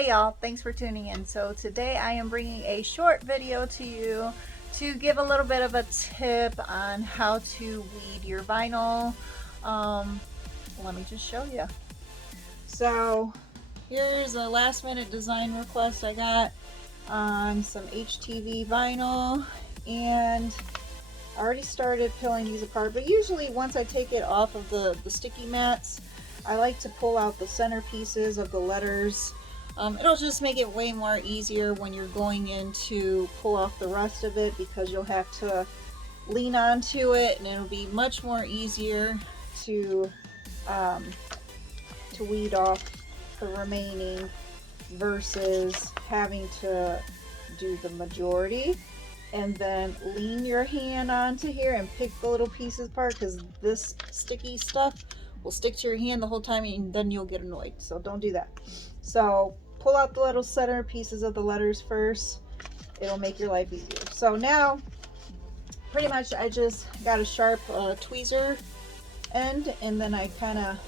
Hey y'all, thanks for tuning in. So today I am bringing a short video to you to give a little bit of a tip on how to weed your vinyl. Let me just show you. So here's a last minute design request I got on some HTV vinyl, and I already started peeling these apart, but usually once I take it off of the sticky mats, I like to pull out the center pieces of the letters. It'll just make it way more easier when you're going in to pull off the rest of it, because you'll have to lean onto it and it'll be much more easier to weed off the remaining versus having to do the majority and then lean your hand onto here and pick the little pieces apart, because this sticky stuff will stick to your hand the whole time and then you'll get annoyed. So don't do that. So pull out the little center pieces of the letters first. It'll make your life easier. So now pretty much I just got a sharp tweezer end, and then I kind of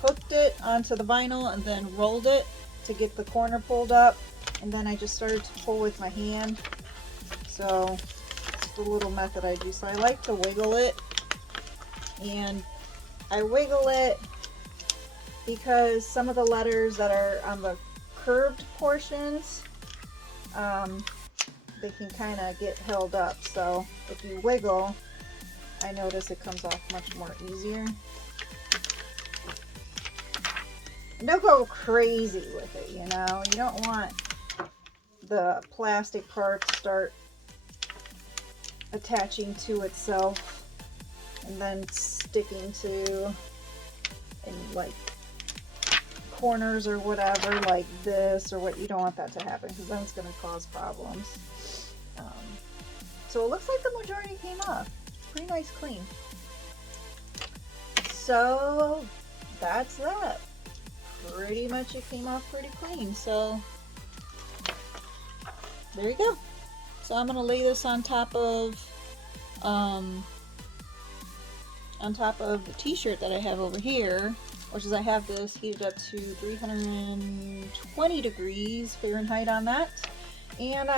hooked it onto the vinyl and then rolled it to get the corner pulled up, and then I just started to pull with my hand. So it's the little method I do. So I like to wiggle it, and I wiggle it because some of the letters that are on the curved portions, they can kind of get held up. So if you wiggle, I notice it comes off much more easier. And don't go crazy with it, you know. You don't want the plastic part to start attaching to itself and then sticking to any like corners or whatever, like this or what. You don't want that to happen, because then it's going to cause problems. So it looks like the majority came off. Pretty nice clean. So that's that. Pretty much it came off pretty clean. So there you go. So I'm gonna lay this on top of the t-shirt that I have over here, which is I have this heated up to 320 degrees Fahrenheit on that, and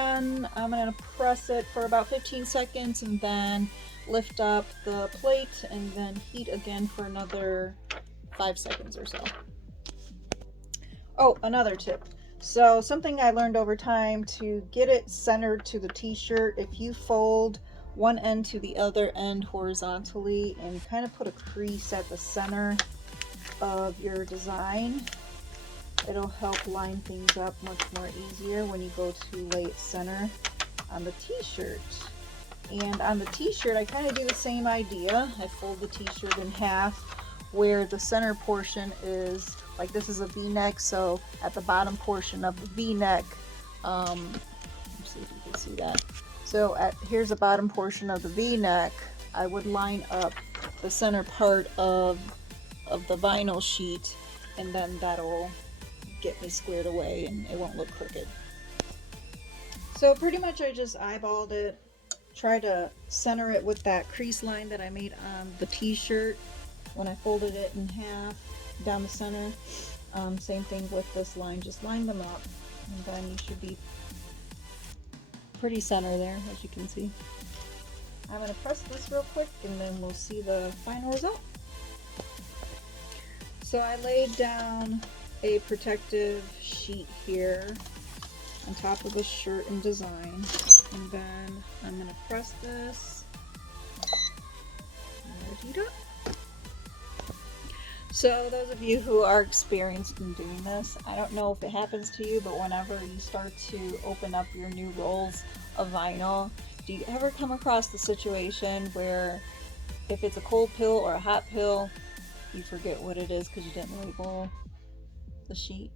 I'm gonna press it for about 15 seconds and then lift up the plate and then heat again for another 5 seconds or so. Oh, another tip. So something I learned over time, to get it centered to the t-shirt, if you fold one end to the other end horizontally and kind of put a crease at the center of your design, it'll help line things up much more easier when you go to lay it center on the t-shirt. And on the t-shirt, I kind of do the same idea. I fold the t-shirt in half, where the center portion is like, this is a v-neck, so at the bottom portion of the v-neck, let's see if you can see that. So here's the bottom portion of the v-neck. I would line up the center part of the vinyl sheet, and then that'll get me squared away and it won't look crooked. So pretty much I just eyeballed it, try to center it with that crease line that I made on the t-shirt when I folded it in half down the center. Same thing with this line, just line them up and then you should be pretty center there, as you can see. I'm going to press this real quick and then we'll see the final result. So I laid down a protective sheet here on top of the shirt and design, and then I'm going to press this and let it heat up. So those of you who are experienced in doing this, I don't know if it happens to you, but whenever you start to open up your new rolls of vinyl, do you ever come across the situation where if it's a cold pill or a hot pill, you forget what it is because you didn't label the sheet?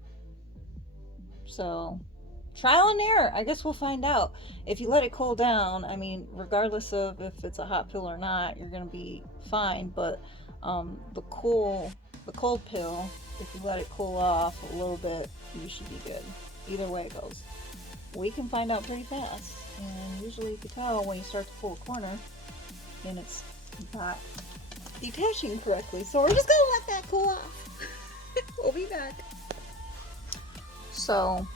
So trial and error. I guess we'll find out. If you let it cool down, I mean, regardless of if it's a hot pill or not, you're going to be fine. But the cold pill, if you let it cool off a little bit, you should be good. Either way it goes. We can find out pretty fast. And usually you can tell when you start to pull a corner and it's not detaching correctly. So we're just going to let that cool off. We'll be back. So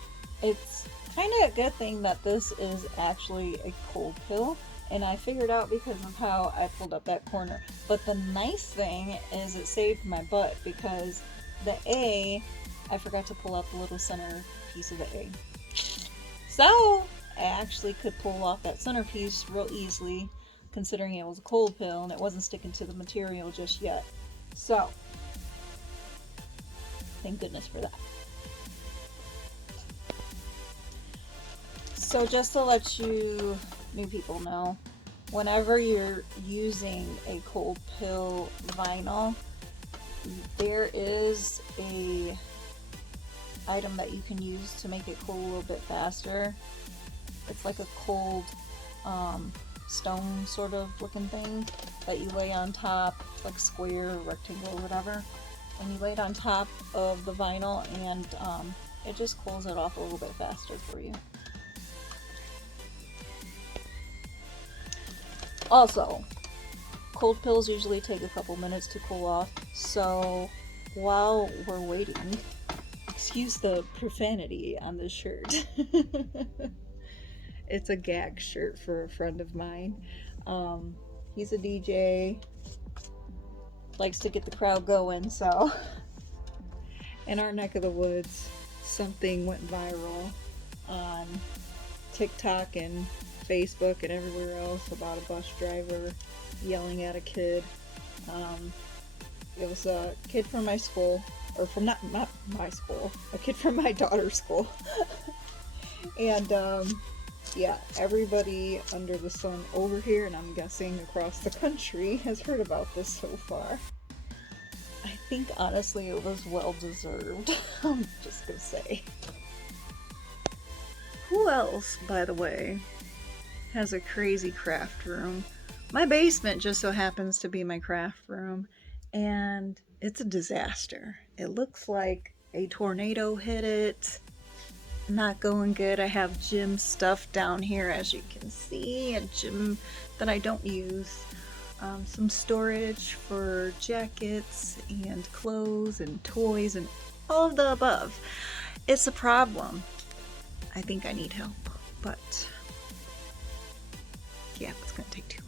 It's kind of a good thing that this is actually a cold pill, and I figured out because of how I pulled up that corner. But the nice thing is it saved my butt because the A, I forgot to pull out the little center piece of the A. So I actually could pull off that centerpiece real easily, considering it was a cold pill and it wasn't sticking to the material just yet. So, thank goodness for that. So just to let you new people know, whenever you're using a cold pill vinyl, there is a item that you can use to make it cool a little bit faster. It's like a cold stone sort of looking thing that you lay on top, like square or rectangle or whatever, and you lay it on top of the vinyl, and it just cools it off a little bit faster for you. Also, cold pills usually take a couple minutes to cool off, so while we're waiting, excuse the profanity on this shirt. It's a gag shirt for a friend of mine. He's a DJ, likes to get the crowd going, so in our neck of the woods, something went viral on TikTok and Facebook and everywhere else about a bus driver yelling at a kid. It was a kid from my school, or from not my school, a kid from my daughter's school. And yeah, everybody under the sun over here, and I'm guessing across the country, has heard about this so far. I think honestly it was well deserved. I'm just gonna say. Who else, by the way, has a crazy craft room? My basement just so happens to be my craft room, and it's a disaster. It looks like a tornado hit it. Not going good. I have gym stuff down here, as you can see, a gym that I don't use. Some storage for jackets and clothes and toys and all of the above. It's a problem. I think I need help, but yeah, it's gonna take too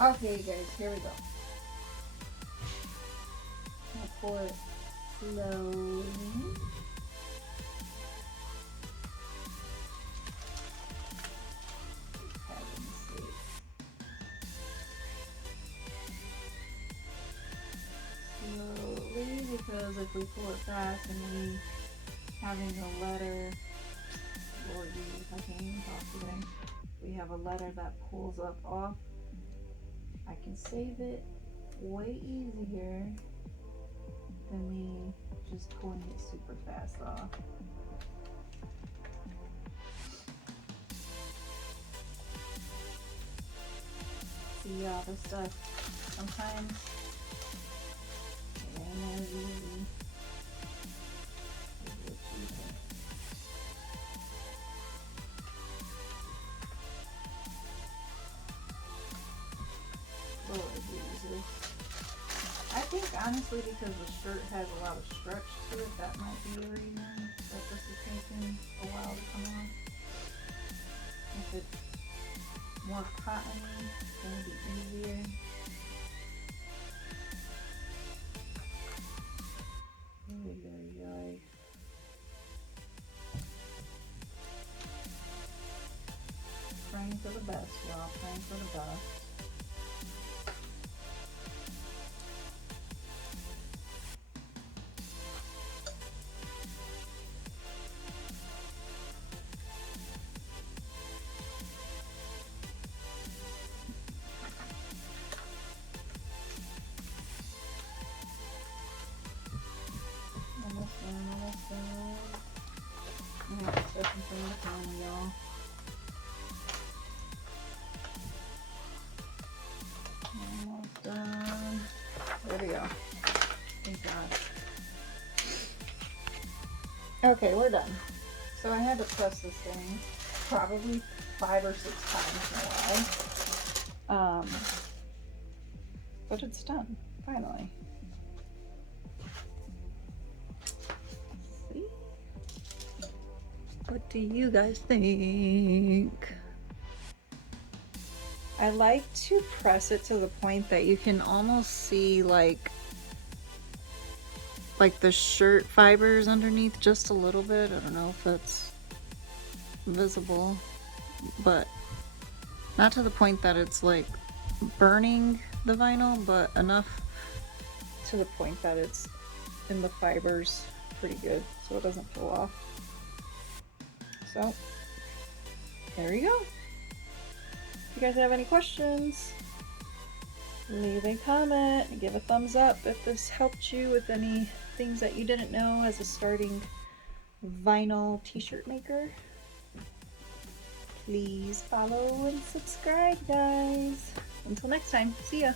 long. Okay, guys, here we go. I'll pour it slowly. Slowly, because if we pull it fast and we having a letter, Lord, I can't even talk today. We have a letter that pulls up off. I can save it way easier than me just pulling it super fast off. See all this stuff sometimes it ain't as easy as what you think. Lord Jesus. I think honestly because the shirt has a lot of stretch to it, that might be a reason that this is taking a while to come off. If it's more cottony, it's going to be easier. Praying for the best, y'all. Praying for the best. I'm gonna start from the camera, y'all. Almost done. There we go. Thank God. Okay, we're done. So I had to press this thing probably 5 or 6 times in a while. But it's done, finally. See? What do you guys think? I like to press it to the point that you can almost see like the shirt fibers underneath just a little bit. I don't know if that's visible, but not to the point that it's like burning the vinyl, but enough to the point that it's in the fibers pretty good so it doesn't peel off. So there you go. If you guys have any questions, leave a comment, give a thumbs up if this helped you with any things that you didn't know as a starting vinyl t-shirt maker. Please follow and subscribe, guys. Until next time, see ya.